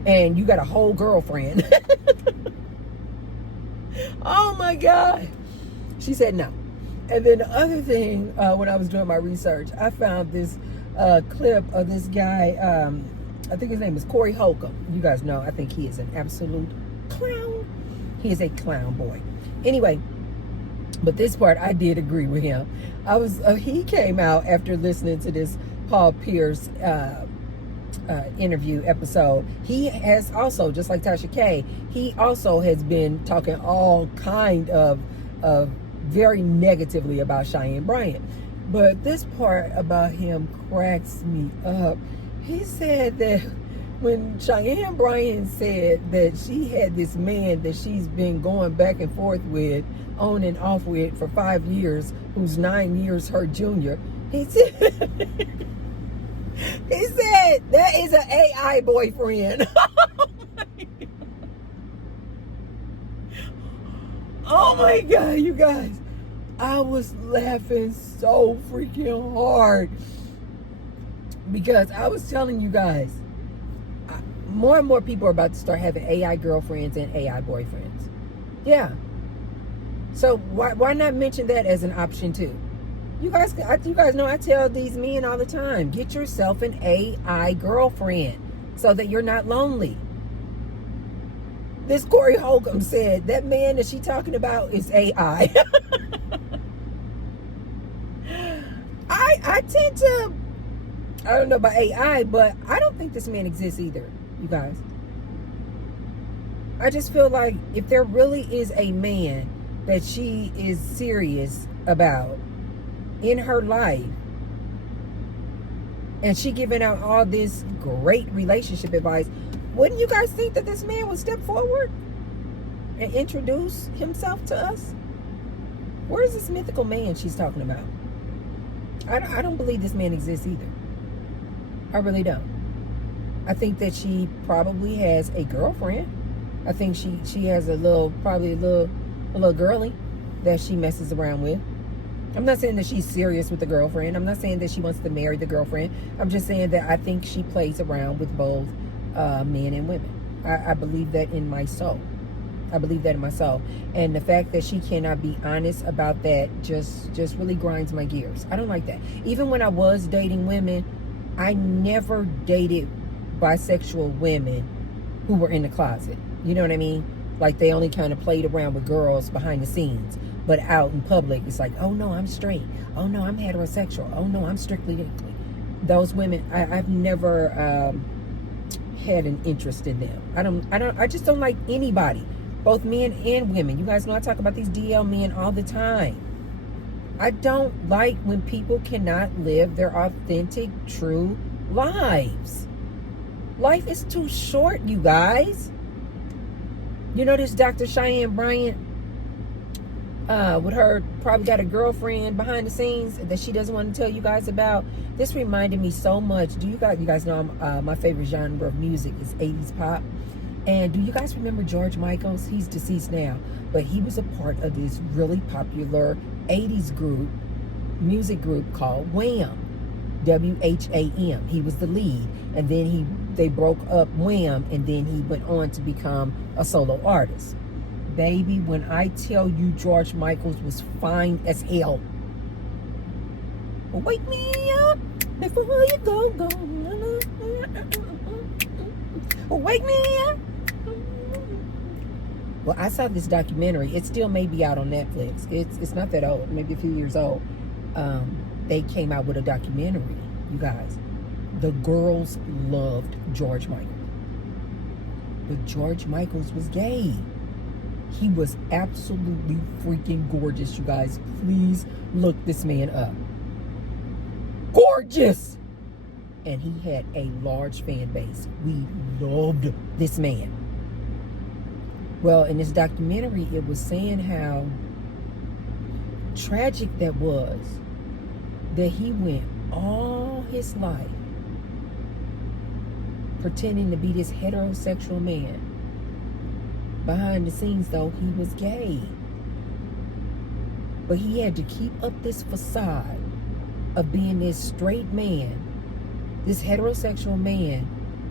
and you got a whole girlfriend. Oh my God. She said no. And then the other thing, when I was doing my research, I found this clip of this guy, I think his name is Corey Holcomb. You guys know, I think he is an absolute clown. He is a clown boy. Anyway, but this part I did agree with him. He came out after listening to this Paul Pierce interview episode. He has also, just like Tasha K, he also has been talking all kind of very negatively about Cheyenne Bryant. But this part about him cracks me up. He said that when Cheyenne Bryant said that she had this man that she's been going back and forth with, on and off with for 5 years, who's 9 years her junior, he said that is an AI boyfriend. Oh my God, you guys. I was laughing so freaking hard. Because I was telling you guys, more and more people are about to start having AI girlfriends and AI boyfriends. Yeah. So why not mention that as an option too? You guys know I tell these men all the time, get yourself an AI girlfriend so that you're not lonely. This Corey Holcomb said that man that she talking about is AI. I tend to, I don't know about AI, but I don't think this man exists either, you guys. I just feel like if there really is a man that she is serious about in her life, and she giving out all this great relationship advice, wouldn't you guys think that this man would step forward and introduce himself to us? Where's this mythical man she's talking about? I don't believe this man exists either. I really don't. I think that she probably has a girlfriend. I think she has probably a little girly that she messes around with. I'm not saying that she's serious with the girlfriend. I'm not saying that she wants to marry the girlfriend. I'm just saying that I think she plays around with both men and women. I believe that in my soul. I believe that in my soul. And the fact that she cannot be honest about that just really grinds my gears. I don't like that. Even when I was dating women, I never dated bisexual women who were in the closet. You know what I mean? Like they only kind of played around with girls behind the scenes. But out in public, it's like, oh no, I'm straight. Oh no, I'm heterosexual. Oh no, I'm strictly ugly. Those women, I've never had an interest in them. I just don't like anybody, both men and women. You guys know I talk about these DL men all the time. I don't like when people cannot live their authentic, true lives. Life is too short, you guys. You know this Dr. Cheyenne Bryant, with her probably got a girlfriend behind the scenes that she doesn't want to tell you guys about. This reminded me so much. You guys know my favorite genre of music is 80s pop. And do you guys remember George Michaels? He's deceased now, but he was a part of this really popular 80s music group called Wham. WHAM. He was the lead, and then they broke up Wham, and then he went on to become a solo artist. Baby, when I tell you George Michaels was fine as hell. Wake me up before you go. Wake me up. Well, I saw this documentary. It still may be out on Netflix. It's not that old, maybe a few years old. They came out with a documentary, you guys. The girls loved George Michael. But George Michaels was gay. He was absolutely freaking gorgeous, you guys. Please look this man up. Gorgeous! And he had a large fan base. We loved this man. Well, in this documentary, it was saying how tragic that was, that he went all his life pretending to be this heterosexual man. Behind the scenes, though, he was gay. But he had to keep up this facade of being this straight man, this heterosexual man,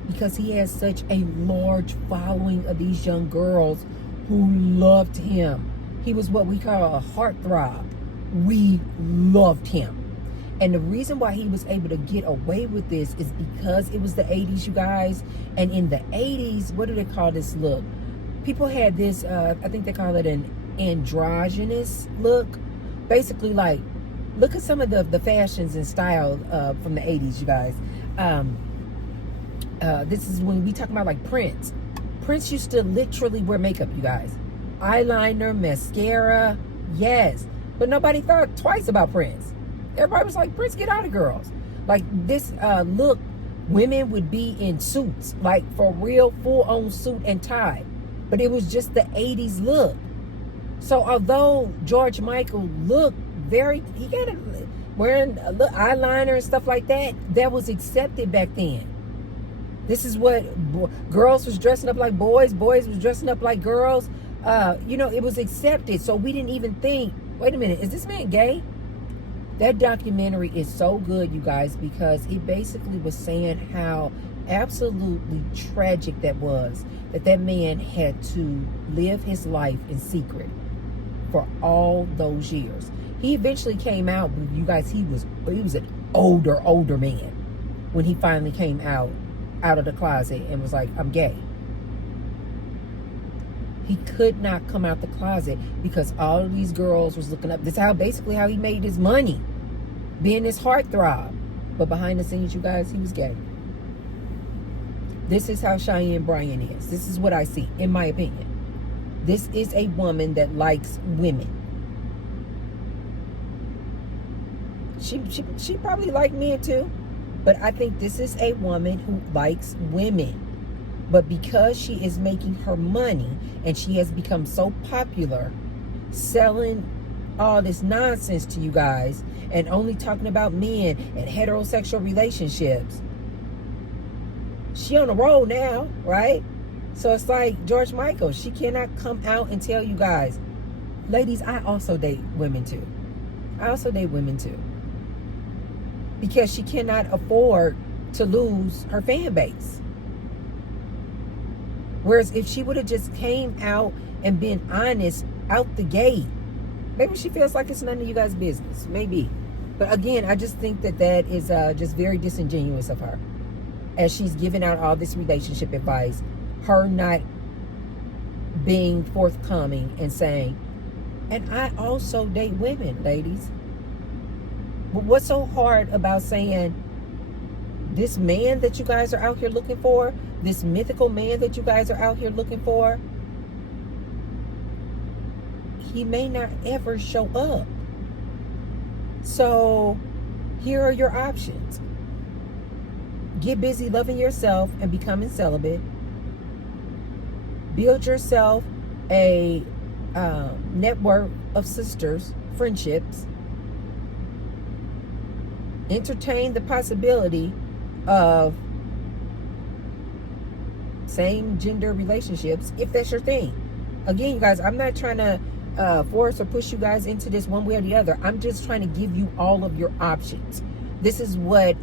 because he had such a large following of these young girls who loved him. He was what we call a heartthrob. We loved him. And the reason why he was able to get away with this is because it was the 80s, you guys. And in the 80s, what do they call this look? People had this, I think they call it an androgynous look. Basically, like, look at some of the fashions and style from the 80s, you guys. This is when we talk about like Prince. Prince used to literally wear makeup, you guys. Eyeliner, mascara, yes. But nobody thought twice about Prince. Everybody was like, Prince, get out of girls. Like this look, women would be in suits, like for real, full-on suit and tie. But it was just the 80s look. So although George Michael looked he got wearing a little eyeliner and stuff like that, that was accepted back then. This is what girls was dressing up like boys was dressing up like girls. It was accepted. So we didn't even think, wait a minute, is this man gay? That documentary is so good, you guys, because it basically was saying how absolutely tragic that was, that man had to live his life in secret for all those years. He eventually came out, you guys, he was an older man when he finally came out of the closet and was like, I'm gay. He could not come out the closet because all of these girls was looking up. This is basically how he made his money. being this heartthrob. But behind the scenes, you guys, he was gay. This is how Cheyenne Bryant is. This is what I see, in my opinion. This is a woman that likes women. She probably liked men too. But I think this is a woman who likes women. But because she is making her money and she has become so popular, selling all this nonsense to you guys and only talking about men and heterosexual relationships, she on the roll now, right? So it's like George Michael. She cannot come out and tell you guys, ladies, I also date women too. I also date women too. Because she cannot afford to lose her fan base. Whereas if she would have just came out and been honest out the gate, maybe she feels like it's none of you guys' business. Maybe. But again, I just think that that is just very disingenuous of her. As she's giving out all this relationship advice, her not being forthcoming and saying, and I also date women, ladies. But what's so hard about saying this man that you guys are out here looking for, this mythical man that you guys are out here looking for, he may not ever show up. So here are your options. Get busy loving yourself and becoming celibate. Build yourself a network of sisters, friendships. Entertain the possibility of same gender relationships if that's your thing. Again, you guys, I'm not trying to force or push you guys into this one way or the other. I'm just trying to give you all of your options. This is what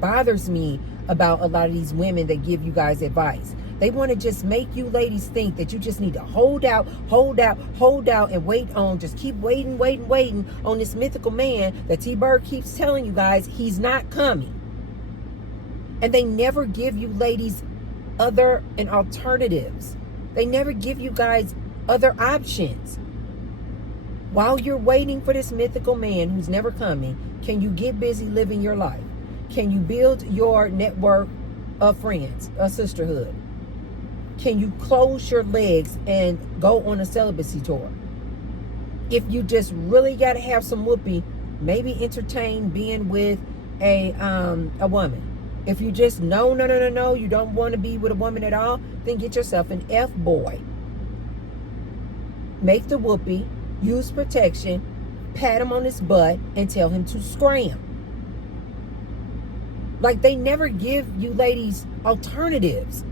bothers me about a lot of these women that give you guys advice. They want to just make you ladies think that you just need to hold out, and wait on, just keep waiting on this mythical man that T-Bird keeps telling you guys he's not coming. And they never give you ladies other and alternatives. They never give you guys other options. While you're waiting for this mythical man who's never coming, can you get busy living your life? Can you build your network of friends, a sisterhood? Can you close your legs and go on a celibacy tour? If you just really got to have some whoopee, maybe entertain being with a woman. If you just no, you don't want to be with a woman at all, then get yourself an F-boy. Make the whoopee, use protection, pat him on his butt, and tell him to scram. Like, they never give you ladies alternatives.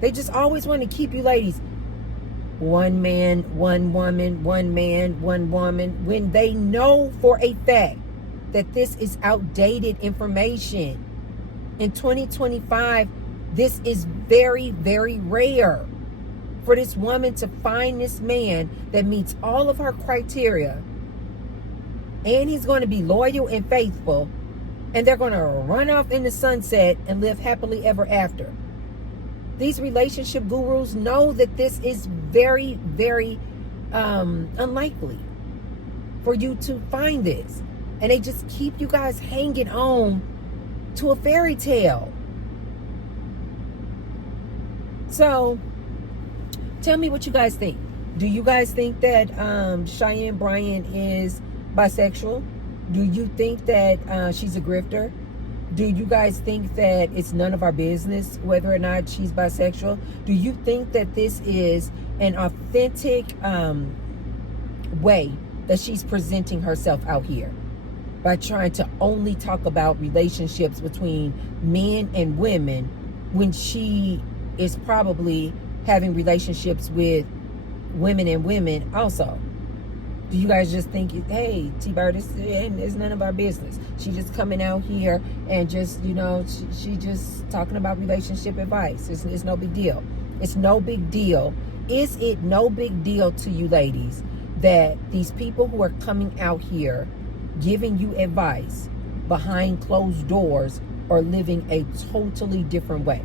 They just always want to keep you ladies one man, one woman, one man, one woman, when they know for a fact that this is outdated information. In 2025, this is very, very rare for this woman to find this man that meets all of her criteria, and he's going to be loyal and faithful, and they're going to run off in the sunset and live happily ever after. These relationship gurus know that this is very, very unlikely for you to find this. And they just keep you guys hanging on to a fairy tale. So, tell me what you guys think. Do you guys think that Cheyenne Bryant is bisexual? Do you think that she's a grifter? Do you guys think that it's none of our business whether or not she's bisexual? Do you think that this is an authentic way that she's presenting herself out here by trying to only talk about relationships between men and women when she is probably having relationships with women and women also? Do you guys just think, hey, T-Bird, it's none of our business? She just coming out here and just, she just talking about relationship advice. It's no big deal. It's no big deal. Is it no big deal to you ladies that these people who are coming out here giving you advice behind closed doors are living a totally different way?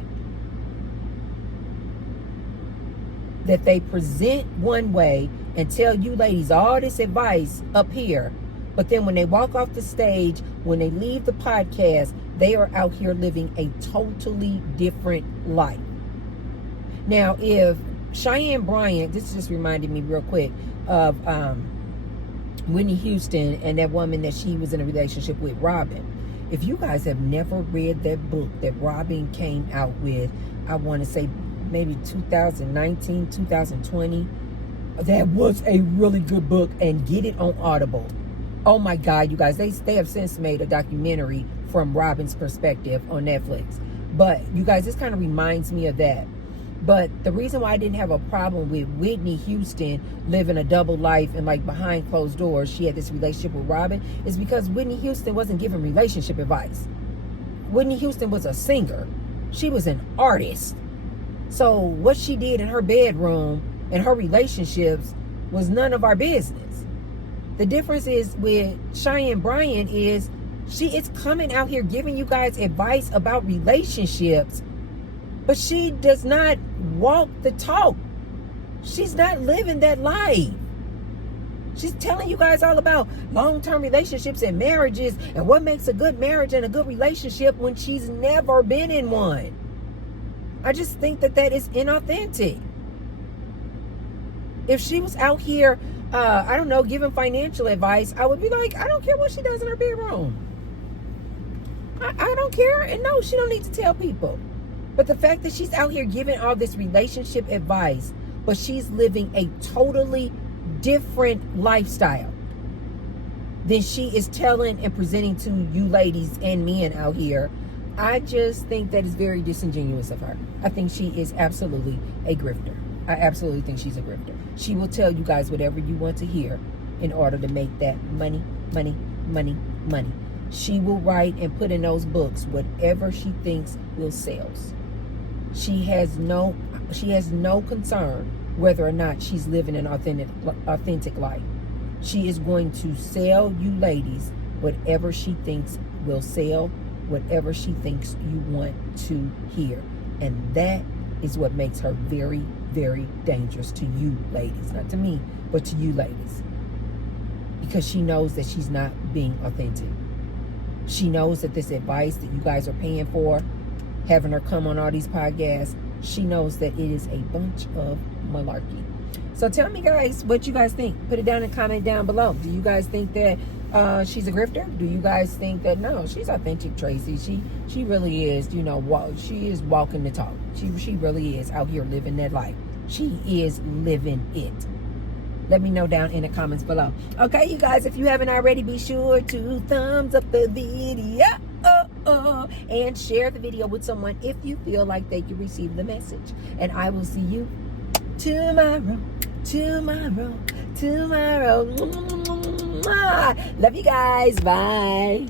That they present one way and tell you ladies all this advice up here, But then when they walk off the stage, when they leave the podcast, they are out here living a totally different life. Now, if Cheyenne Bryant, this just reminded me real quick of Whitney Houston and that woman that she was in a relationship with, Robin. If you guys have never read that book that Robin came out with, I want to say maybe 2019, 2020, that was a really good book, and get it on Audible. Oh my God, you guys, they have since made a documentary from Robin's perspective on Netflix. But you guys, this kind of reminds me of that. But the reason why I didn't have a problem with Whitney Houston living a double life and like behind closed doors, she had this relationship with Robin, is because Whitney Houston wasn't giving relationship advice. Whitney Houston was a singer. She was an artist. So what she did in her bedroom and her relationships was none of our business. The difference is with Cheyenne Bryant is she is coming out here giving you guys advice about relationships, but she does not walk the talk. She's not living that life. She's telling you guys all about long-term relationships and marriages and what makes a good marriage and a good relationship when she's never been in one. I just think that that is inauthentic. If she was out here, I don't know, giving financial advice, I would be like, I don't care what she does in her bedroom. I don't care. And no, she don't need to tell people. But the fact that she's out here giving all this relationship advice, but she's living a totally different lifestyle than she is telling and presenting to you ladies and men out here, I just think that is very disingenuous of her. I think she is absolutely a grifter. I absolutely think she's a grifter. She will tell you guys whatever you want to hear in order to make that money, money, money, money. She will write and put in those books whatever she thinks will sell. She has no concern whether or not she's living an authentic life. She is going to sell you ladies whatever she thinks will sell, whatever she thinks you want to hear. And that is what makes her very, very dangerous to you ladies. Not to me, but to you ladies. Because she knows that she's not being authentic. She knows that this advice that you guys are paying for, having her come on all these podcasts, she knows that it is a bunch of malarkey. So tell me, guys, what you guys think. Put it down in the comment down below. Do you guys think that she's a grifter? Do you guys think that, no, she's authentic, Tracy? She really is, you know, she is walking the talk. She really is out here living that life. She is living it. Let me know down in the comments below. Okay, you guys, if you haven't already, be sure to thumbs up the video. And share the video with someone if you feel like they can receive the message. And I will see you tomorrow. Love you guys. Bye.